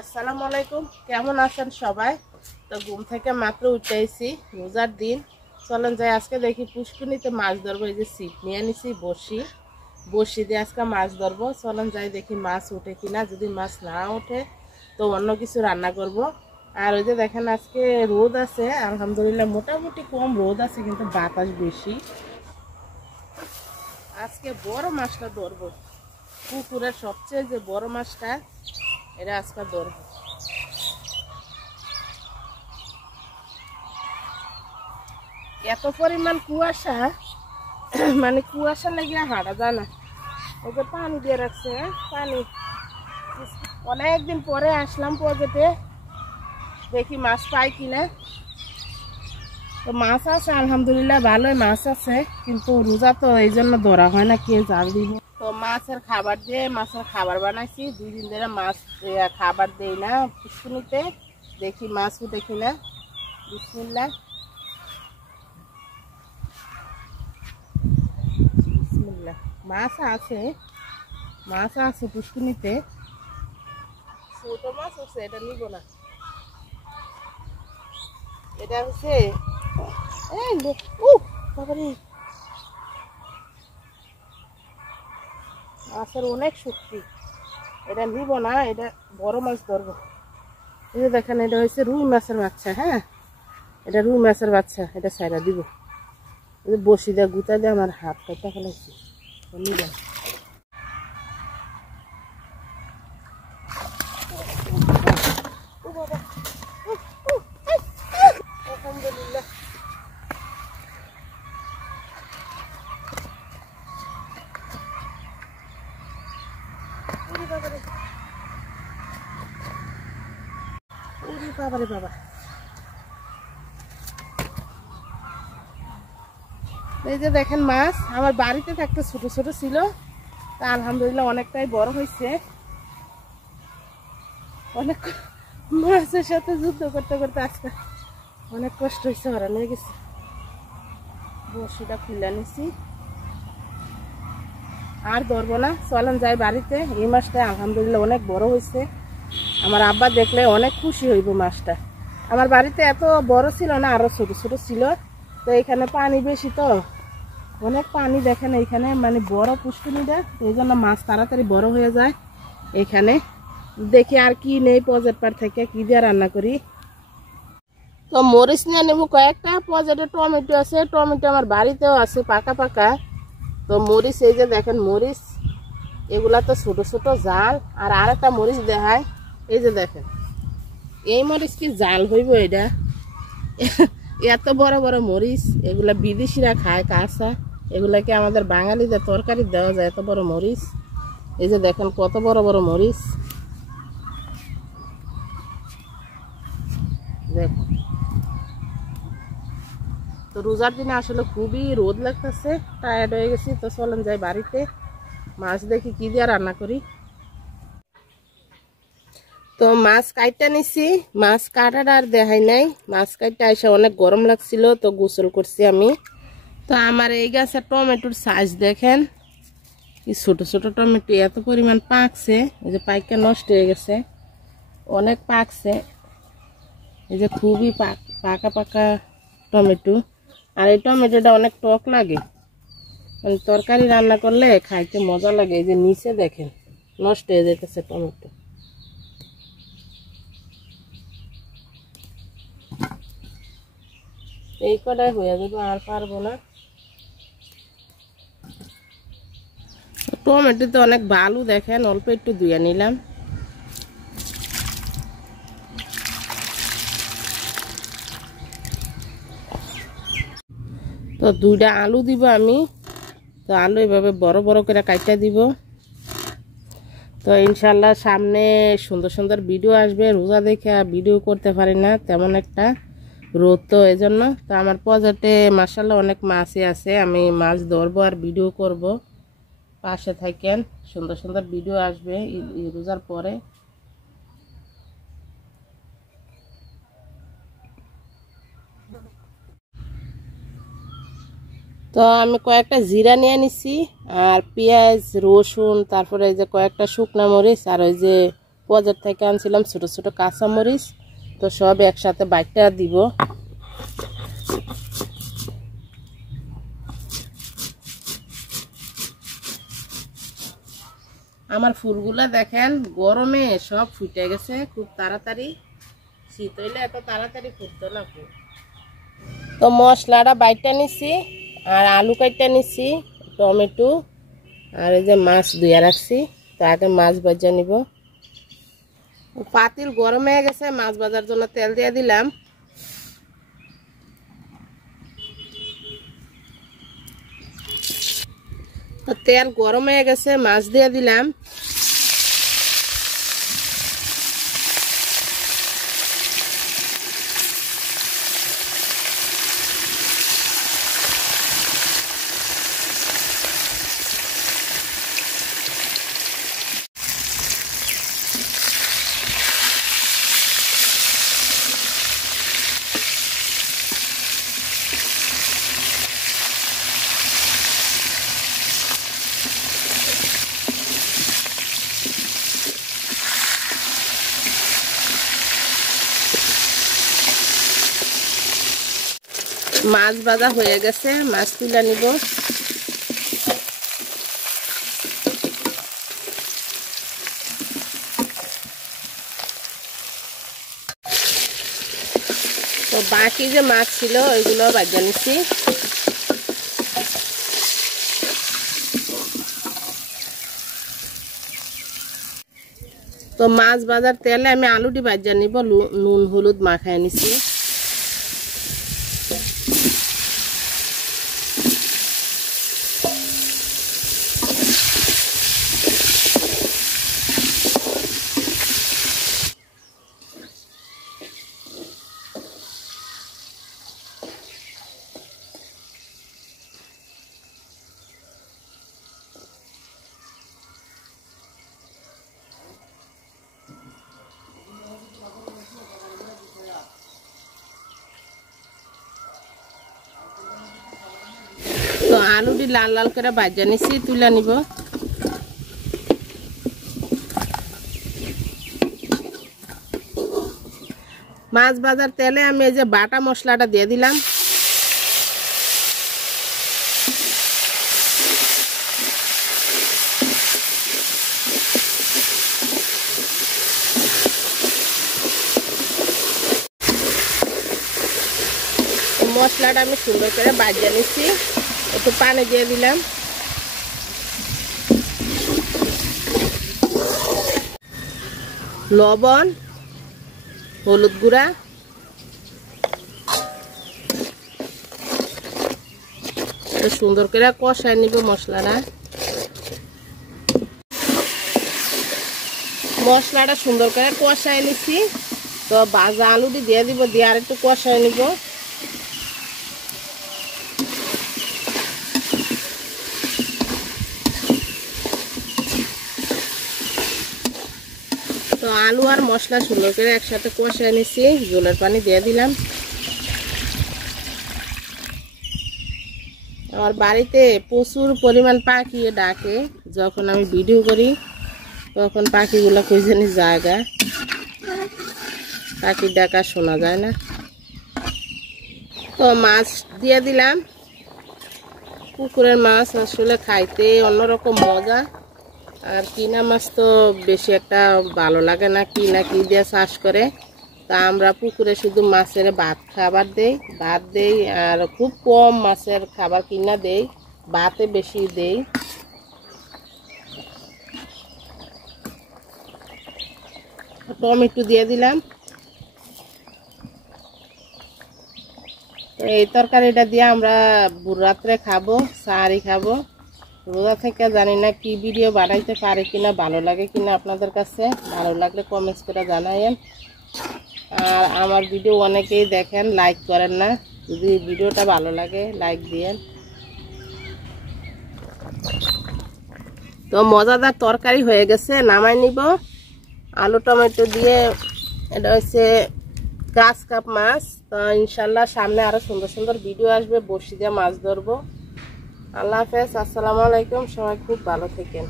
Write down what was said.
আসসালামু আলাইকুম, কেমন আছেন সবাই? তো ঘুম থেকে মাত্র উঠেছি, রোজার দিন। চলেন যাই আজকে দেখি পুষ্কুনিতে মাছ ধরবো। এই যে ছিপ নিয়ে নিছি, বসি দিয়ে আজকে মাছ ধরবো। চলেন যাই দেখি মাছ ওঠে কিনা। যদি মাছ না ওঠে তো অন্য কিছু রান্না করব। আর ওই যে দেখেন আজকে রোদ আছে, আলহামদুলিল্লাহ মোটামুটি কম রোদ আছে, কিন্তু বাতাস বেশি। আজকে বড় মাছটা ধরবো, পুকুরের সবচেয়ে যে বড় মাছটা, এটা আজকে ধরবো। এত পরিমাণ কুয়াশা, মানে কুয়াশা লেগে হাঁটা যায় না। ওই যে পানি দিয়ে রাখছে, পানি। অনেকদিন পরে আসলাম পকেটে, দেখি মাছ পাই কিনা। তো মাছ আছে আলহামদুলিল্লাহ, ভালোই মাছ আছে, কিন্তু রোজা তো এই জন্য ধরা হয় না, কে জাল দিব। তো মাছের খাবার দিয়ে মাছের খাবার বানাইছি। 2 দিন ধরে মাছ খাবার দেই না পুষ্কুনিতে। দেখি মাছ উঠে কিনা। বিসমিল্লাহ। মাছ আছে পুষ্কুনিতে, ছোট মাছ আছে, এটা নিব না। এটা হচ্ছে মাছের অনেক শক্তি, এটা নিব না। এটা বড় মাছ ধরবো। এই যে দেখেন, এটা হচ্ছে রুই মাছের বাচ্চা। হ্যাঁ, এটা রুই মাছের বাচ্চা, এটা ছাইড়া দিব। বসি দিয়ে গুতা দিয়ে আমার হাত কাটা ফেলাইছি, নিব না। আলহামদুলিল্লাহ। বাবারে বাবা, এই যে দেখেন মাছ আমার বাড়িতে থাকতে ছোট ছোট ছিল, তা আলহামদুলিল্লাহ অনেকটাই বড় হয়েছে। অনেক মাছের সাথে যুদ্ধ করতে করতে আজকে অনেক কষ্ট হয়েছে, হারান হয়ে গেছে। বড়শিটা খুলে নিছি, আর ধরবো না। চলেন যাই বাড়িতে। এই মাছটা আলহামদুলিল্লাহ অনেক বড় হয়েছে, আমার আব্বা দেখলে অনেক খুশি হইব। মাছটা আমার বাড়িতে এত বড় ছিল না, আরো ছোট ছোট ছিল। তো এখানে পানি বেশি, তো অনেক পানি। দেখেন এইখানে মানে বড় পুষ্কুনিটা, এই জন্য মাছ তাড়াতাড়ি বড় হয়ে যায়। এখানে দেখি আর কি নেই পজেট পার থেকে, কি দিয়ে রান্না করি। তো মরিচ নিয়ে নেব কয়েকটা। পজেটে টমেটো আছে, টমেটো আমার বাড়িতেও আছে পাকা পাকা। তো মরিচ, এই যে দেখেন মরিচ, এগুলা তো ছোট ছোট জাল। আর আরেকটা মরিচ দেখায়, এই যে দেখেন, এই মরিচ কি জাল হইব? এটা এত বড় বড় মরিচ, এগুলা বিদেশিরা খায় কাঁচা। এগুলাকে আমাদের বাঙালিদের তরকারি দেওয়া যায়, এত বড় মরিচ। এই যে দেখেন কত বড় বড় মরিচ, দেখুন। তো রোজার দিনে আসলে খুবই রোদ লাগতেছে, টায়ার্ড হয়ে গেছি। তো চলেন যাই বাড়িতে, মাছ দেখি কি দিয়ে রান্না করি। তো মাছ কাটতে নিছি, মাছ কাটার আর দেখাই নাই। মাছ কাটতে এসে অনেক গরম লাগছিল, তো গোসল করছি আমি। তো আমার এই গাছের টমেটোর সাইজ দেখেন, কি ছোট ছোট টমেটো, এত পরিমাণ পাকছে। এই যে পাইকা নষ্ট হয়ে গেছে, অনেক পাকছে। এই যে খুবই পাকা পাকা টমেটো। আর এই টমেটোটা অনেক টক লাগে, মানে তরকারি রান্না করলে খাইতে মজা লাগে। এই যে নিচে দেখেন নষ্ট হয়ে যেতেছে টমেটো। এই কটাই হয়ে যাবে, আর পারবো না। টমেটো তো অনেক ভালো, দেখেন অল্প একটু ধুয়ে নিলাম। তো 2টা আলু দিব আমি। তো আলু এভাবে বড় বড় করে কাটা দিব। তো ইনশাল্লাহ সামনে সুন্দর সুন্দর ভিডিও আসবে। রোজা দেখে ভিডিও করতে পারি না তেমন একটা, রোদ তো এই জন্য। তো আমার পজেটে মাশাআল্লাহ অনেক মাছই আছে, আমি মাছ ধরবো আর ভিডিও করব। পাশে থাকেন, সুন্দর সুন্দর ভিডিও আসবে রোজার পরে। তো আমি কয়েকটা জিরা নিয়ে নিছি, আর পেঁয়াজ, রসুন, তারপরে এই যে কয়েকটা শুকনা মরিচ, আর ওই যে বাজার থেকে আনছিলাম ছোট ছোট কাঁচামরিচ, তো সব একসাথে বাইটটা দিব। আমার ফুলগুলা দেখেন গরমে সব ফুটে গেছে খুব তাড়াতাড়ি, শীত হইলে এত তাড়াতাড়ি ফুটতো না। তো মশলাটা বাইটটা নিচ্ছি, আর আলু কাটটা নিচ্ছি, টমেটো, আর এই যে মাছ ধুয়ে রাখছি। তো আগে মাছ ভাজা নিব। পাতিল গরম হয়ে গেছে, মাছ ভাজার জন্য তেল দিয়ে দিলাম। তো তেল গরম হয়ে গেছে, মাছ দিয়ে দিলাম। মাছ ভাজা হয়ে গেছে, মাছ তুলে নিব। তো বাকি যে মাছ ছিল ওইগুলো ভাজা নিচ্ছি। তো মাছ ভাজার তেলে আমি আলুটি ভাজা নিব, নুন হলুদ মাখায় নিচ্ছি। তো আলুটি লাল লাল করে ভাজা নিচ্ছি, তুলে নিব। মাছ ভাজার তেলে আমি এই যে বাটা মশলাটা দিয়ে দিলাম। মশলাটা আমি সুন্দর করে ভাজা নিচ্ছি, একটু পানি দিয়ে দিলাম। লবণ, হলুদ গুঁড়া, সুন্দর করে কষায় নিব মশলাটা। মশলাটা সুন্দর করে কষায় নিচ্ছি। তো ভাজা আলুটি দিয়ে দিব, দিয়ে আর একটু কষায় নিব। তো আলু আর মশলা সুন্দর করে একসাথে কষায় নিচ্ছি, জলের পানি দিয়ে দিলাম। আমার বাড়িতে প্রচুর পরিমাণ পাখি ডাকে, যখন আমি ভিডিও করি তখন পাখিগুলো খুঁজে জায়গা, পাখির ডাকা শোনা যায় না। তো মাছ দিয়ে দিলাম। পুকুরের মাছ আসলে খাইতে অন্যরকম মজা, আর কিনা মাছ তো বেশি একটা ভালো লাগে না, কি দিয়ে চাষ করে। তা আমরা পুকুরে শুধু মাছের খাবার দেই, আর খুব কম মাছের খাবার কিনা দেই, ভাতে বেশি দেই। টমেটো দিয়ে দিলাম। এই তরকারিটা দিয়ে আমরা রাত্রে খাবো, সারি খাবো। রোজা থেকে জানি না কি ভিডিও বানাইতে পারে কিনা, ভালো লাগে কিনা আপনাদের কাছে। ভালো লাগলে কমেন্টস করে জানাইন। আর আমার ভিডিও অনেকেই দেখেন, লাইক করেন না। যদি ভিডিওটা ভালো লাগে লাইক দিয়েন। তো মজাদার তরকারি হয়ে গেছে, নামাই নিব। আলু টমেটো দিয়ে, এটা হচ্ছে গাছ কাপ মাছ। তো ইনশাল্লাহ সামনে আরো সুন্দর সুন্দর ভিডিও আসবে, বড়শি দিয়ে মাছ ধরবো। আল্লাহ হাফেজ, আসসালামু আলাইকুম। সবাই খুব ভালো থাকেন।